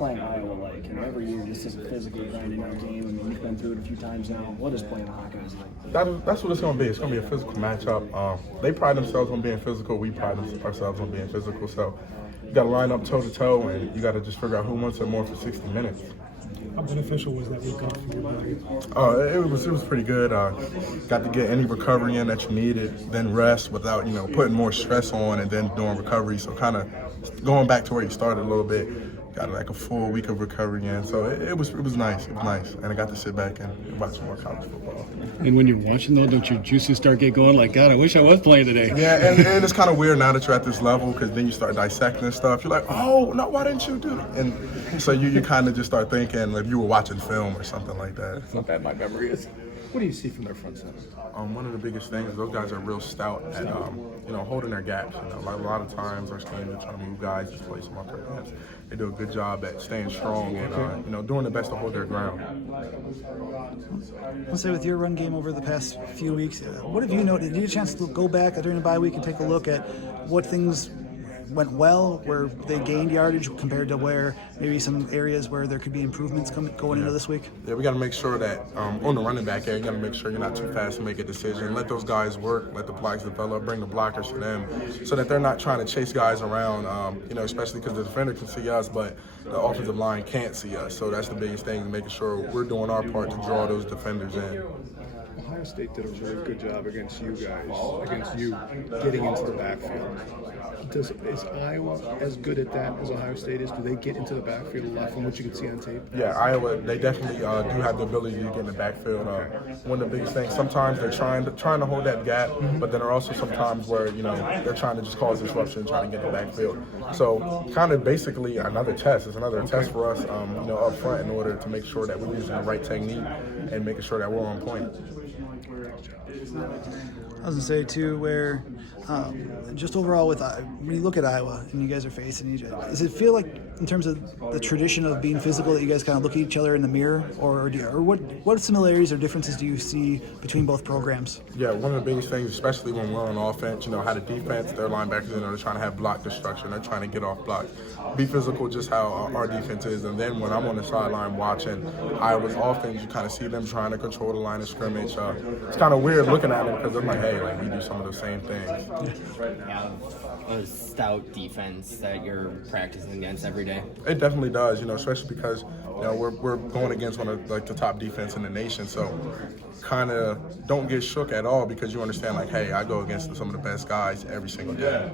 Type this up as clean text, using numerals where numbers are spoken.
playing Iowa like? You know, every year this is a physical grinding out game. I mean, you've been through it a few times now. What is playing the Hawkeyes like? That's what it's going to be. It's going to be a physical matchup. They pride themselves on being physical. We pride ourselves on being physical. So you got to line up toe to toe, and you got to just figure out who wants it more for 60 minutes. How beneficial was that week off for your body? It was pretty good. Got to get any recovery in that you needed, then rest without putting more stress on, and then doing recovery. So kind of going back to where you started a little bit. Got like a full week of recovery in, so it was nice. It was nice, and I got to sit back and watch some more college football. And when you're watching though, don't your juices start get going? Like, God, I wish I was playing today. Yeah, and it's kind of weird now that you're at this level, because then you start dissecting stuff. You're like, oh no, why didn't you do it? And so you kind of just start thinking like you were watching film or something like that. That's not bad my memory is. What do you see from their front seven? One of the biggest things is those guys are real stout at holding their gaps. Like a lot of times our scheme is trying to move guys, just place them off their gaps. They do a good job at staying strong and doing the best to hold their ground. Let's say with your run game over the past few weeks, what have you noticed? Did you get a chance to go back during the bye week and take a look at what things went well, where they gained yardage compared to where maybe some areas where there could be improvements going into this week? Yeah, we got to make sure that on the running back area, you got to make sure you're not too fast to make a decision. Let those guys work, let the blocks develop, bring the blockers to them so that they're not trying to chase guys around, especially because the defender can see us, but the offensive line can't see us. So that's the biggest thing, making sure we're doing our part to draw those defenders in. Ohio State did a really good job against you guys, against you, getting into the backfield. Is Iowa as good at that as Ohio State is? Do they get into the backfield a lot from what you can see on tape? Yeah, Iowa, they definitely do have the ability to get in the backfield. One of the biggest things, sometimes they're trying to hold that gap, but then there are also some times where, they're trying to just cause disruption, trying to get in the backfield. So kind of basically another test. It's another test for us, up front in order to make sure that we're using the right technique and making sure that we're on point. I was going to say, too, where just overall with when you look at Iowa and you guys are facing each other, does it feel like in terms of the tradition of being physical that you guys kind of look at each other in the mirror? Or what similarities or differences do you see between both programs? Yeah, one of the biggest things, especially when we're on offense, how the defense, their linebackers, they're trying to have block destruction. They're trying to get off blocks. Be physical, just how our defense is. And then when I'm on the sideline watching Iowa's offense, you kind of see them trying to control the line of scrimmage. It's kind of weird looking at them because I'm like, hey, we do some of the same things. Have a stout defense that you're practicing against every day? It definitely does, especially because we're going against one of the top defense in the nation. So kind of don't get shook at all because you understand hey, I go against some of the best guys every single day.